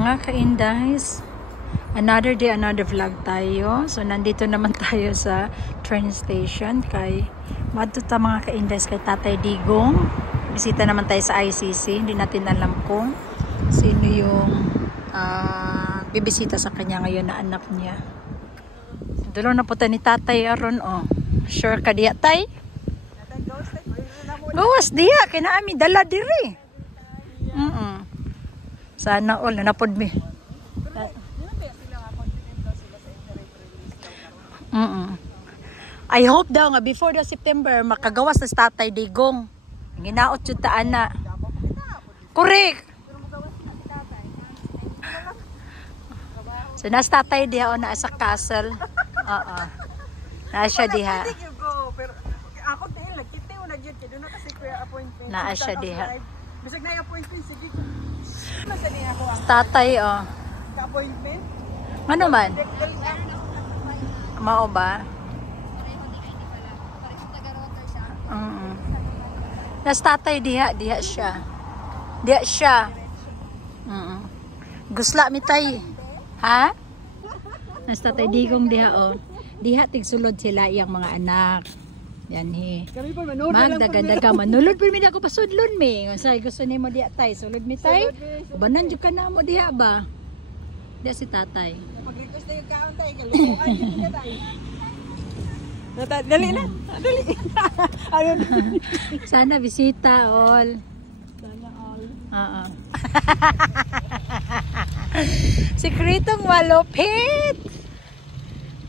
Mga ka-Indays, another day, another vlog tayo. So, nandito naman tayo sa train station kay matuta mga ka-Indays kay Tatay Digong. Bisita naman tayo sa ICC. Hindi natin alam kung sino yung bibisita sa kanya ngayon na anak niya. Dulo na po tayo ni Tatay aron, oh. Sure ka diya, Tay? Gawas diya, kinaami dala diri. Sana all na napod mi. I hope daw nga before the September makagawas na sa Tatay Digong. Ginaot jud ta ana. Correct. So nas Tatay diha o na sa castle. Oo. Na siya diha. Ako din nagkiti o nagyud kay do na kasi kuya appointment. Na siya diha. Bisag na appointment sige. Masa din ako ang Tatay oh. ka-appointment. Ano man? Mao ba? Nas Tatay diha siya. Diha siya. Gusla mi tay. Ha? Nas Tatay Digong diha oh. Diha tigsulod sila iyang mga anak. Yan he. Kami pa manood Magdaga manulod pa mi ako pasudlon mi. Unsay gusto nimo diha tay? Sulod mi tay. Banan jud ka na mo diha ba? Diha si Tatay. Pag-request na yung kaon tay kaluoan yun ka tay. Dali na. Dali. Ayun. Sana bisita all. Sana all. Oo. Sikretong malupit.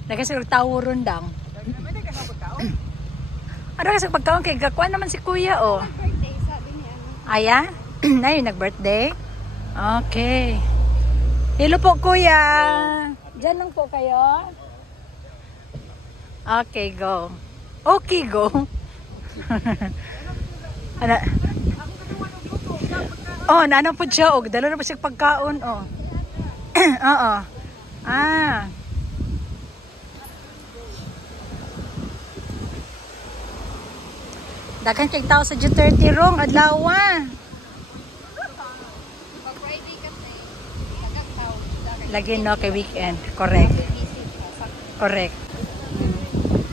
Nagkasig tawuron dang. Ano kasi pagkaon kay gakuan naman si Kuya oh. Birthday sabi niya. Aya? Ayun nag-birthday. Okay. Hello po Kuya. Diyan lang po kayo. Okay, go. Okay, go. Ano? Oh, nanang po siya og dala na po siya pagkaon oh. Oo. Ah. Dagan kay tao sa Duterte rong adlaw. Friday kasi dagang tao. Lagi no kay weekend. Correct. Correct.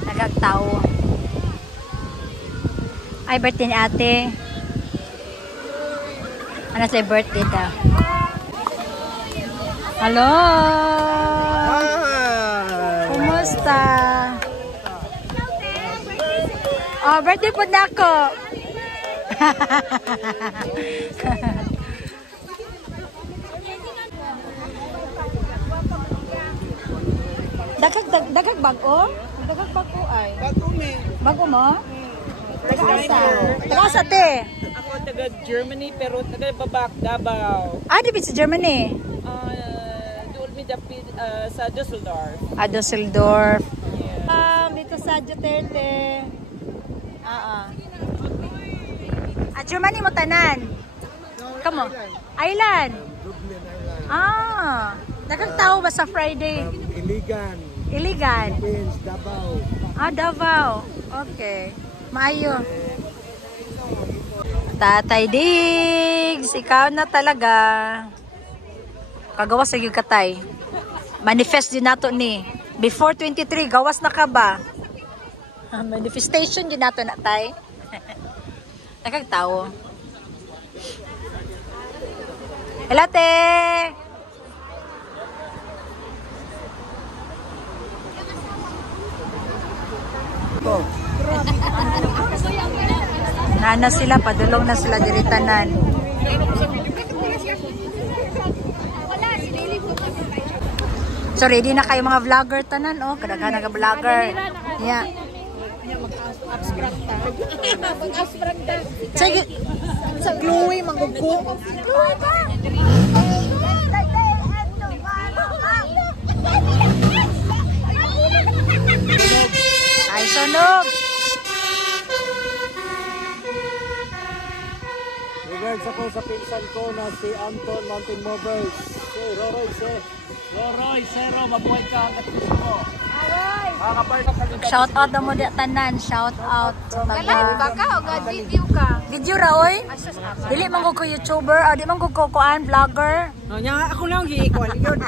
Dagang tao. Ay birthday ni ate. Ano sa birthday ta? Hello. Kumusta? Oh, birthday po na ako. Dagag bago? Dagag bago ay. Bago me. Bago mo? Taga-asa te? Ako taga Germany pero taga Babak Davao. Ah, di ba sa Germany? Doon mi dapit sa Düsseldorf. Ah, Düsseldorf. Dito sa Duterte. Germany mo tanan. Kamo? Island. Dublin Island. Ah, nakagtao ba sa Friday? Iligan. Iligan. Philippines, Davao. Ah, Davao. Okay. Maayo. Tatay Diggs, ikaw na talaga. Kagawas sa yung katay. Manifest din nato ni. Before 23, gawas na ka ba? Manifestation din nato na tay. Nakagtao. Hello, te! Nana sila, padulong na sila diritanan. So ready na kayo mga vlogger tanan, oh. Kadaghan na vlogger. Yeah. Sige. Sa Chloe manggugko. Chloe ba? Ay, sunog. Regards ako sa pinsan ko na si Anton Mountain Movers. Si Roroy, Roro, mabuhay ka at gusto mo. Aray. Shout out na mo di tanan, shout out sa Live ba ka o ga video ka? video ra oy. Dili man ko YouTuber, di man ko kuan vlogger. Oh, nya ako lang giikuan yun.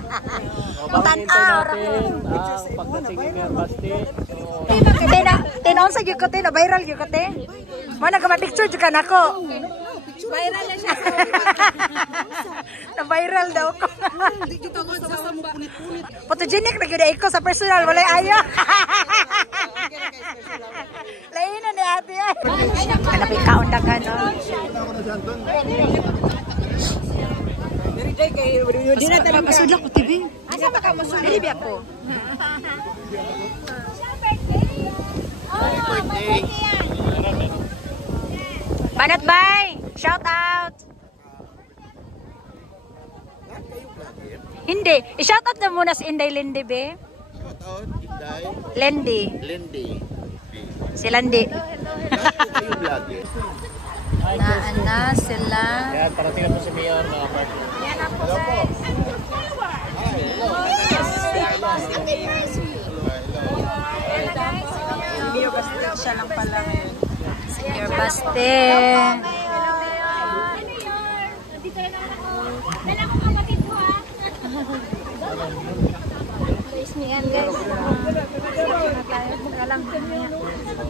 Tan-aw ra ko. Pagdating ni Basti. Tinon sa gyud ko na viral gyud ko te. Mo nagka-picture jud kan ako. Viral na siya. Na viral daw ko. Di kita ko sa mo punit-punit. Photogenic na gyud ko sa personal, wala ayo. Lain na ni ate ay. Kanapay kaon dagan no. Diri day kay di na tayo Masudla ko TV. Asa ba ka mo Dili biya ko. Banat bay, shout out. Hindi, i-shout out na muna si Inday Lindy be. Shout out, Inday. Lindy, Lindy. si Landy. Kayo vlogger. Na sila. Yan, parating na po si Mayor na party. Hello po. Video kasi siya lang pala. Senior Baste. Yan guys.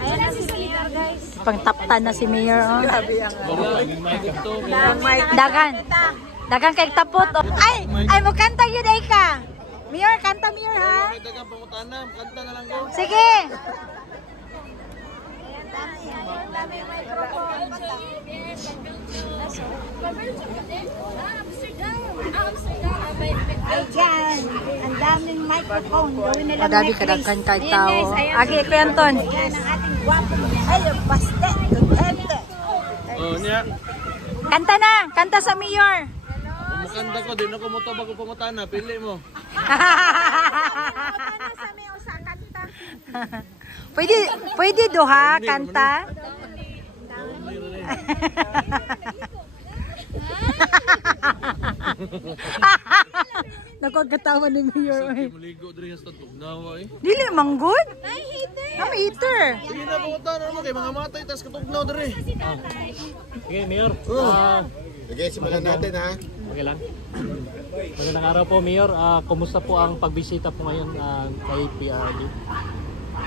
Ayan na si Mayor guys. Pang-taptan na si Mayor. Oh. Mic. Dagan. Dagan kay tapot. Oh. Ay mo kanta yun ay ka. Mayor, kanta Mayor ha. Dagang pangutana, kanta na lang ko. Sige. Dami microphone. Ay dyan. Ang daming microphone. Gawin nilang Madabi necklace. kadagkan kay Yan, tao. guys, ayan. Agi, Quentin. Yan ang ating guwapo. Ay, Baste. Duterte. Oh, niya. Kanta na. Kanta sa Mayor. Kumukanda ko, din ako mo to bago pangutana. Pili mo. Ano sa may usa kanta? Pwede duha, kanta. Nakagkatawa ni Mayor. Maligo diri sa tugnawa eh. Dili manggod. Ay, hater. Ang eater. Sige na pangutana mo kay mga matay tas katugnaw diri. Sige, Mayor. Sige, simulan natin ha. Okay lang. Magandang araw po, Mayor. Kumusta po ang pagbisita po ngayon kay PRD?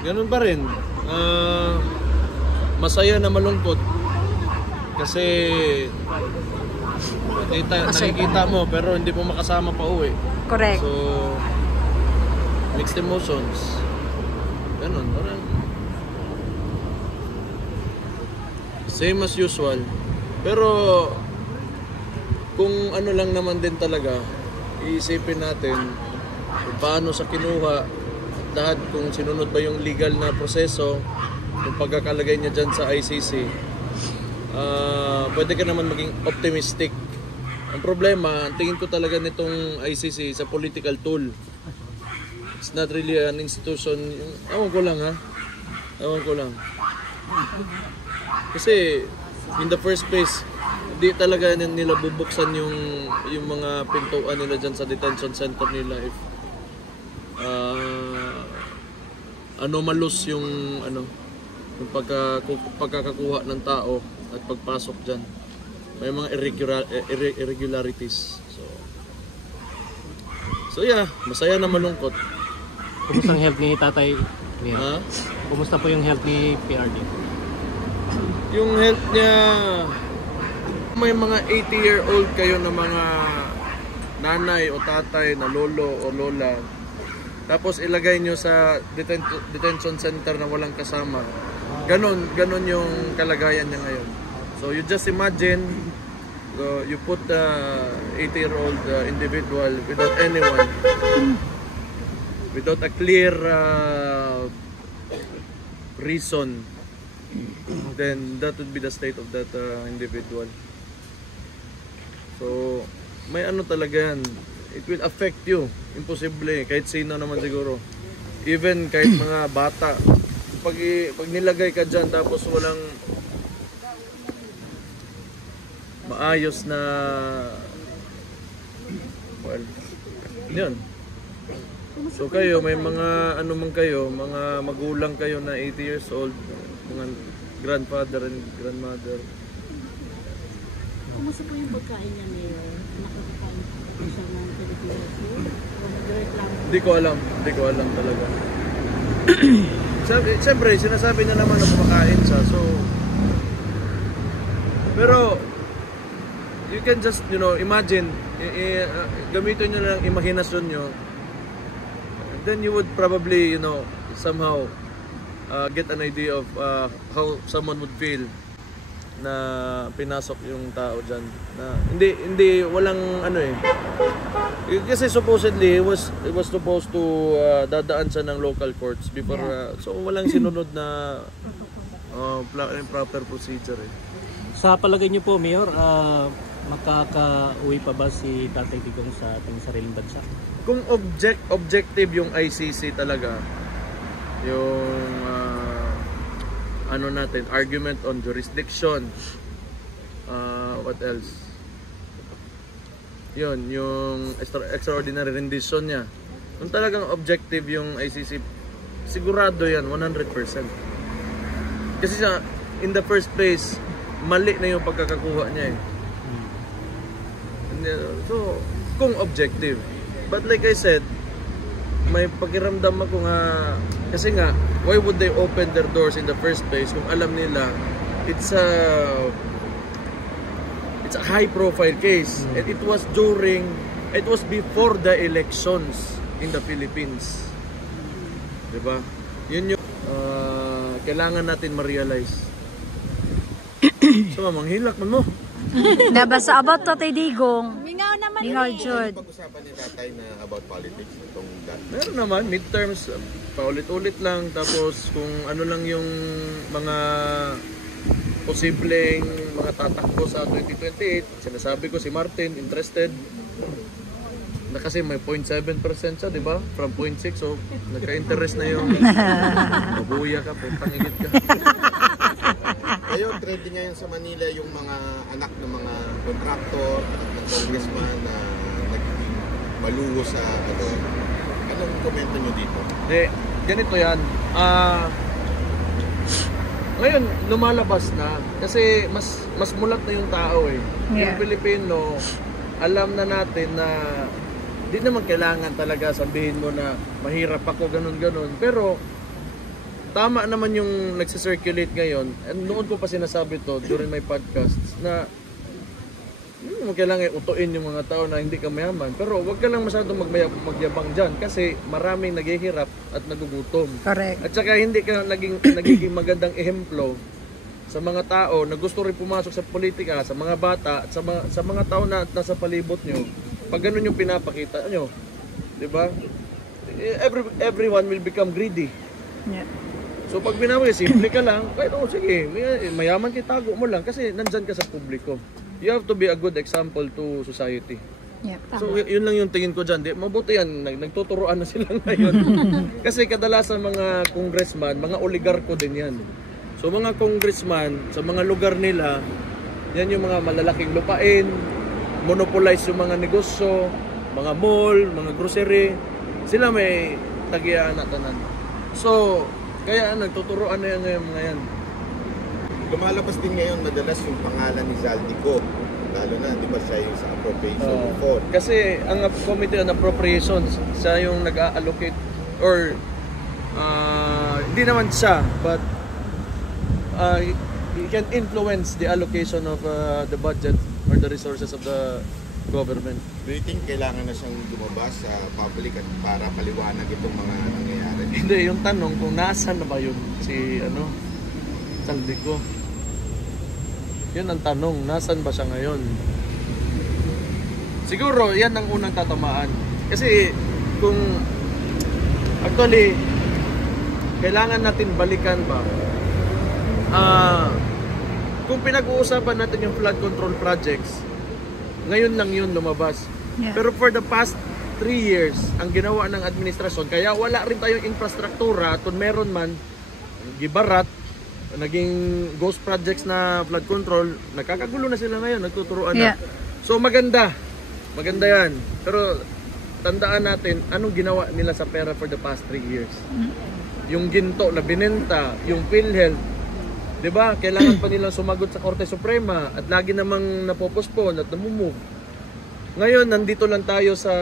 Ganun pa rin. Masaya na malungkot. Kasi nakikita mo pero hindi mo makasama pa uwi. Correct. So, mixed emotions. Ganun, parang same as usual. Pero kung ano lang naman din talaga, iisipin natin kung paano sa kinuha at lahat, kung sinunod ba yung legal na proseso, yung pagkakalagay niya dyan sa ICC, pwede ka naman maging optimistic. Ang problema, ang tingin ko talaga nitong ICC sa political tool. It's not really an institution. Ewan ko lang ha. Ewan ko lang. Kasi in the first place, hindi talaga nila bubuksan yung mga pintuan nila dyan sa detention center nila if anomalous yung yung pagkakakuha ng tao at pagpasok dyan. May mga irregularities. So yeah, masaya na malungkot. Kumusta ang health ni Tatay Mayor? Ha? Kumusta po yung health ni PRD? Yung health niya, may mga 80-year-old kayo na mga nanay o tatay na lolo o lola, tapos ilagay nyo sa detention center na walang kasama. Ganon yung kalagayan niya ngayon. So you just imagine, you put the 80-year-old individual without anyone, without a clear reason, then that would be the state of that individual. So may ano talaga yan, it will affect you, imposible, kahit sino naman siguro, even kahit mga bata. Pag nilagay ka dyan tapos walang maayos na, well, yun, So kayo, may mga ano man kayo, mga magulang kayo na 80 years old, mga grandfather and grandmother. Kumusta po yung pagkain niya, Mayor? Nakakakain po siya ng Filipino food? O nagreklamo? Hindi ko alam talaga. Siyempre, sinasabi niya naman na kumakain siya, so... Pero, you can just, imagine, gamitin nyo lang imahinasyon nyo, then you would probably, somehow get an idea of how someone would feel na pinasok yung tao dyan. Na, hindi, walang ano eh. Kasi supposedly, it was supposed to dadaan siya ng local courts before, so walang sinunod na proper procedure eh. Sa palagay niyo po, Mayor, makaka-uwi pa ba si Tatay Digong sa ating sariling bansa? Kung objective yung ICC talaga, yung ano natin, argument on jurisdiction, what else? Yun, yung extraordinary rendition niya. Kung talagang objective yung ICC, sigurado yan, 100%. Kasi siya, in the first place, mali na yung pagkakakuha niya eh. So, kung objective. But like I said, may pakiramdam ako nga, kasi nga, why would they open their doors in the first place kung alam nila it's a high profile case and it was before the elections in the Philippines. Diba? Yun yung kailangan natin ma-realize. So, manghilak man mo. Nabasa about Tatay Digong. Mingaw naman Mingaw Jud. Pag-usapan ni Tatay na about politics itong dati. Meron naman, midterms, paulit-ulit lang. Tapos kung ano lang yung mga posibleng mga tatakbo sa 2028, sinasabi ko si Martin, interested. Na kasi may 0.7% siya, di ba? From 0.6, so nagka-interest na yung mabuya ka, pangigit ka. Ngayon, trending ngayon sa Manila yung mga anak ng mga contractor at ng congressman na nagiging maluho sa ano. Anong komento nyo dito? Ganito yan. Ngayon, lumalabas na. Kasi mas mulat na yung tao eh. Yung Pilipino, alam na natin na di naman kailangan talaga sabihin mo na mahirap ako, ganun-ganun. Pero, tama naman yung nagsisirculate ngayon. And noon ko pa sinasabi to during my podcasts na hindi mo kailangan utuin yung mga tao na hindi ka mayaman. Pero wag ka lang masyadong magyabang dyan kasi maraming naghihirap at nagugutom. Correct. At saka hindi ka nagiging magandang ehemplo sa mga tao na gusto rin pumasok sa politika, sa mga bata, at sa mga tao na nasa palibot nyo. Pag ganun yung pinapakita nyo, di ba? Everyone will become greedy. Yeah. So pag binawag, simple ka lang, kahit sige, mayaman tago mo lang kasi nandyan ka sa publiko. You have to be a good example to society. Yeah. So yun lang yung tingin ko dyan. Mabuti yan, nagtuturoan na sila ngayon. Kasi kadalasan mga congressman, mga oligarko din yan. So mga congressman, sa mga lugar nila, yan yung mga malalaking lupain, monopolize yung mga negosyo, mga mall, mga grocery. Sila may tagiaan at tanan. So, kaya nagtuturoan na yan ngayon mga yan. Lumalabas din ngayon madalas yung pangalan ni Zaldico. Lalo na, di ba siya yung sa appropriation report? Kasi ang Committee on Appropriations, siya yung nag-allocate or hindi naman siya, but he can influence the allocation of the budget or the resources of the government. Do you think kailangan na siyang lumabas sa public at para paliwanag itong mga nangyayari? Hindi, yung tanong kung nasaan na ba yun si Zaldico. Yun ang tanong, nasaan ba siya ngayon? Siguro, yan ang unang tatamaan. Kasi kung actually kailangan natin balikan ba kung pinag-uusapan natin yung flood control projects, ngayon lang yun lumabas. Yeah. Pero for the past 3 years, ang ginawa ng administrasyon, kaya wala rin tayong infrastruktura, kung meron man, gibarat, naging ghost projects na flood control, nakakagulo na sila ngayon, nagtuturuan na. Yeah. So maganda yan. Pero tandaan natin anong ginawa nila sa pera for the past 3 years. Yung ginto na binenta, yung PhilHealth, 'di ba? Kailangan pa nilang sumagot sa Korte Suprema at lagi namang napopospone at namumove. Ngayon, nandito lang tayo sa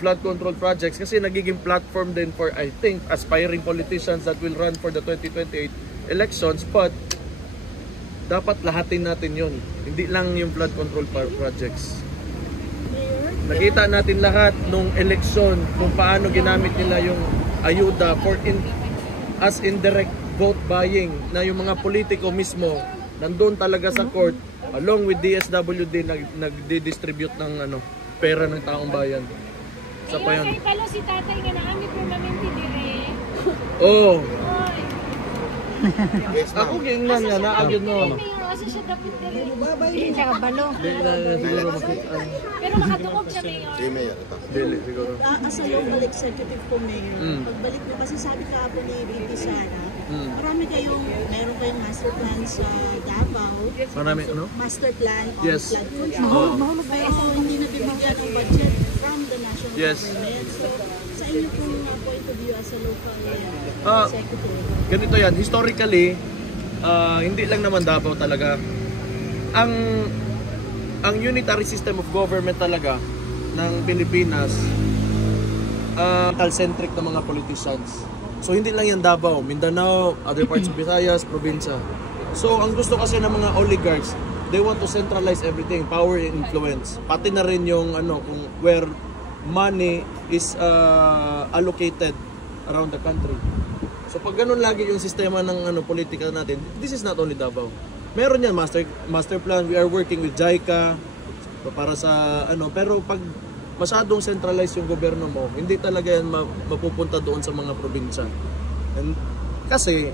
flood control projects kasi nagiging platform din for, I think, aspiring politicians that will run for the 2028 elections, but dapat lahatin natin yun. Hindi lang yung flood control projects. Nakita natin lahat nung eleksyon kung paano ginamit nila yung ayuda for as indirect vote buying, na yung mga politiko mismo nandun talaga sa court along with DSWD nagdi-distribute ng pera ng taong bayan. Sa pa yan. Ay, palo si tatay nga naami permanente dire. Oh. Oy. Yes, ma'am. Ako gingnan nga naagid no. Kasi siya dapat dire. Hindi siya kabalo. Siguro makita. Pero makatukob siya mayor. Sige, Mayor. Ito. Dili siguro. As a local executive po, Mayor, pagbalik niyo, kasi sabi kahapon ni VP Sara, meron kayong master plan sa Davao. Marami Master plan on Yes. flood control. Pero hindi na bibigyan ng budget from the national Yes. government. So, sa inyo pong point of view as a local executive. Ganito yan, historically, hindi lang naman Davao talaga. Ang unitary system of government talaga ng Pilipinas, centric na mga politicians. So hindi lang yan Davao, Mindanao, other parts of Visayas, probinsya. So ang gusto kasi ng mga oligarchs, they want to centralize everything, power and influence. Pati na rin yung kung where money is allocated around the country. So pag ganun lagi yung sistema ng politika natin, this is not only Davao. Meron yan master plan, we are working with JICA para sa pero pag masyadong centralized yung gobyerno mo, hindi talaga yan mapupunta doon sa mga probinsya. And kasi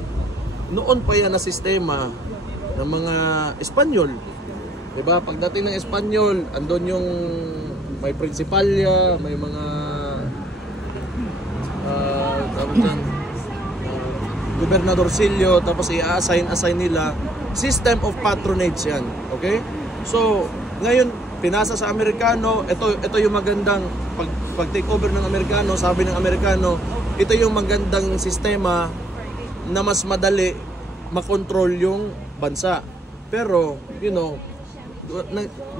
noon pa yan na sistema ng mga Espanyol. 'Di ba? Pagdating ng Espanyol, andun yung may prinsipalya, may mga gobernadorcillo, tapos i-assign nila. System of patronage yan. Okay? So, ngayon, pinasa sa Amerikano, ito yung magandang, pag take over ng Amerikano, sabi ng Amerikano, ito yung magandang sistema na mas madali makontrol yung bansa. Pero,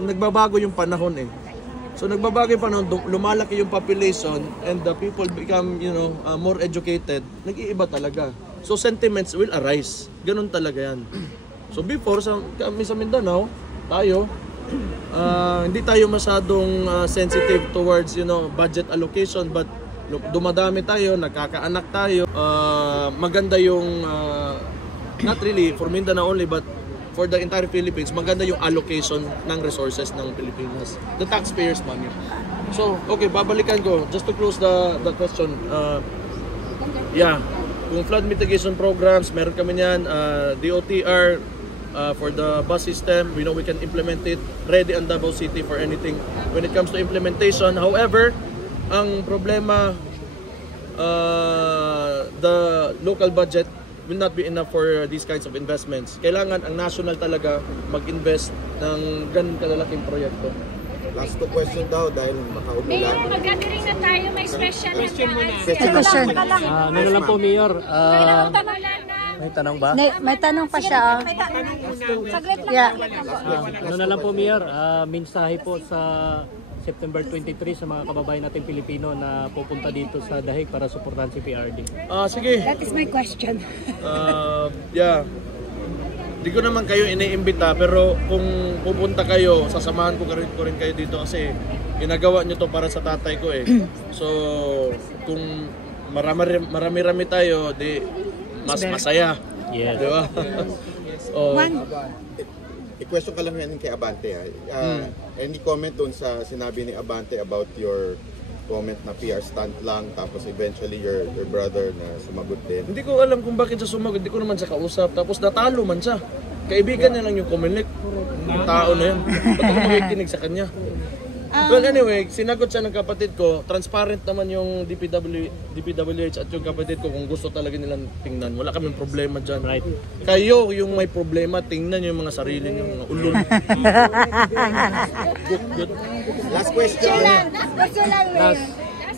nagbabago yung panahon eh. So nagbabago yung panahon, lumalaki yung population and the people become, more educated, nag-iiba talaga. So sentiments will arise. Ganun talaga yan. So before, kami sa Mindanao, tayo, hindi tayo masyadong sensitive towards budget allocation, but dumadami tayo, nagkakaanak tayo, maganda yung not really for Mindanao only but for the entire Philippines, maganda yung allocation ng resources ng Pilipinas, the taxpayers' money. So okay, babalikan ko just to close the question. Kung flood mitigation programs, meron kami niyan, DOTR. For the bus system, we know we can implement it, ready ang Davao City for anything when it comes to implementation. However, ang problema, the local budget will not be enough for these kinds of investments. Kailangan ang national talaga mag-invest ng ganun kalalaking proyekto. Last two question daw dahil makaulan. Mayor, mag-gathering na tayo. May special na Question. Ano na lang po, Mayor? tanong na. May tanong ba? May tanong pa siya. Saglit lang. Yeah. Ano na lang po, Mayor? Mensahe po sa September 23 sa mga kababayan natin Pilipino na pupunta dito sa Dahig para suportahan si PRD. Sige. That is my question. Di ko naman kayo iniimbita, pero kung pupunta kayo, sasamahan ko rin kayo dito kasi ginagawa nyo to para sa tatay ko eh. So, kung marami-rami tayo, di mas masaya. Yes. Di ba? I-question ka lang yan kay Abante. Any comment dun sa sinabi ni Abante about your comment na PR stunt lang, tapos eventually your brother na sumagot din? Hindi ko alam kung bakit siya sumagot, hindi ko naman siya kausap. Tapos natalo man siya. Kaibigan niya lang yung Comelec. Yung tao na yan. Ba't ako makikinig sa kanya? Well, anyway, sinagot siya ng kapatid ko. Transparent naman yung DPWH at yung kapatid ko kung gusto talaga nilang tingnan. Wala kaming problema dyan. Right. Kayo, yung may problema, tingnan yung mga sarili niyo, mga ulol. Good. Last question.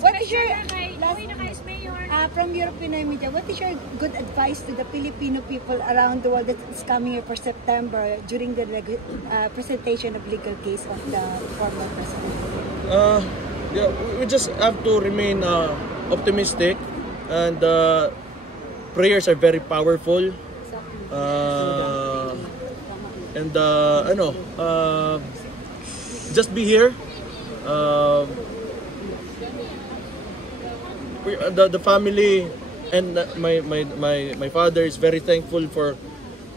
What is your From European media, what is your good advice to the Filipino people around the world that is coming here for September during the presentation of legal case of the former president? Yeah, we just have to remain optimistic, and prayers are very powerful. Just be here. The family and my father is very thankful for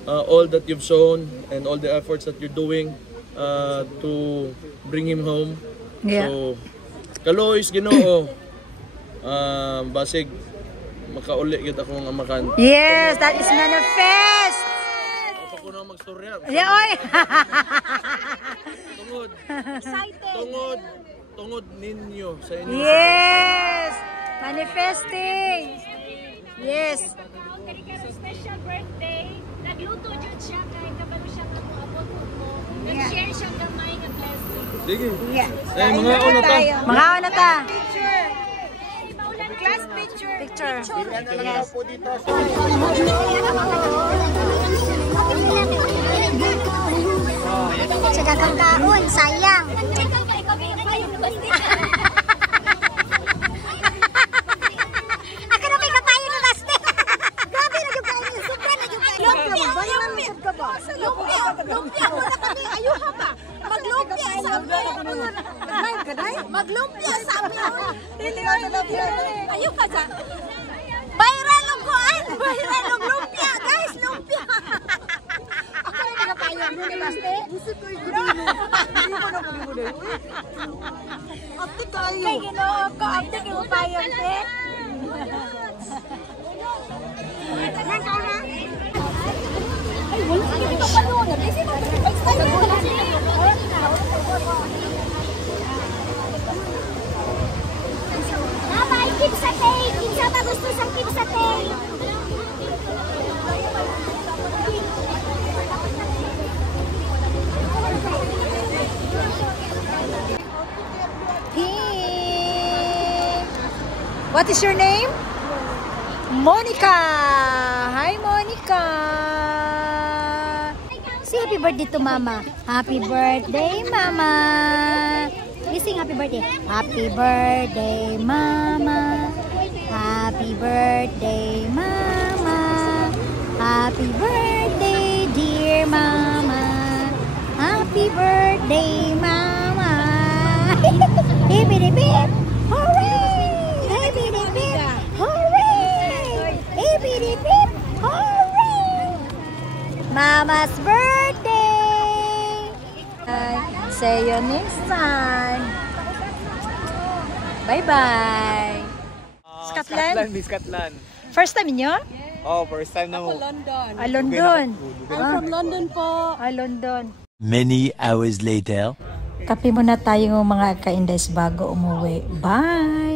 all that you've shown and all the efforts that you're doing to bring him home. Yeah. So, kaloys Ginoo. Basig makauli gid akong amakan. Yes, that is manifest. Ako ko na magstorya. Yeah, oy. Tungod ninyo sa inyo. Yes. Manifesting. Yes. special birthday. Nagluto dyan siya kay kabalo siya ng abot mo. Nag-share siya gamay ng blessing. Sige. Yeah. Mga una ta. Mga una ta. Class picture. Picture. Yes. Po dito. Sa dagang taon, sayang. Ako na may kapayo na baste. Grabe na yung kayo. Super na yung kayo. Lumpia. Ayuha pa. Maglumpia sa amin. Maglumpia sa amin. Ayuha sa. Viral ang kuan. Viral ang lumpia. Guys, lumpia. Ako na may kapayo na baste. Gusto ko yung Apte tayo. Kay Ginoo ko, apte kayo tayo, te. Ay, wala ka dito pa noon. Kasi mag-style ko lang sila. Mama, keep sa tay. Kinsa ba gusto sa keep sa tay? What is your name? Monica. Hi, Monica. Say happy birthday to Mama. Happy birthday, Mama. You sing happy birthday. Happy birthday, Mama. Happy birthday, Mama. Happy birthday, dear Mama. Happy birthday, Mama. Hip-hip-hip. Hooray! Hip-hip-hip. Hooray! Hip-hip-hip. Hooray! Mama's birthday! See you next time. Bye-bye. Scotland? Miss Scotland. First time niyo? Oh, first time na mo. London. London. I'm from London po. London. Many hours later. Kape muna tayo mga ka-indes bago umuwi. Bye!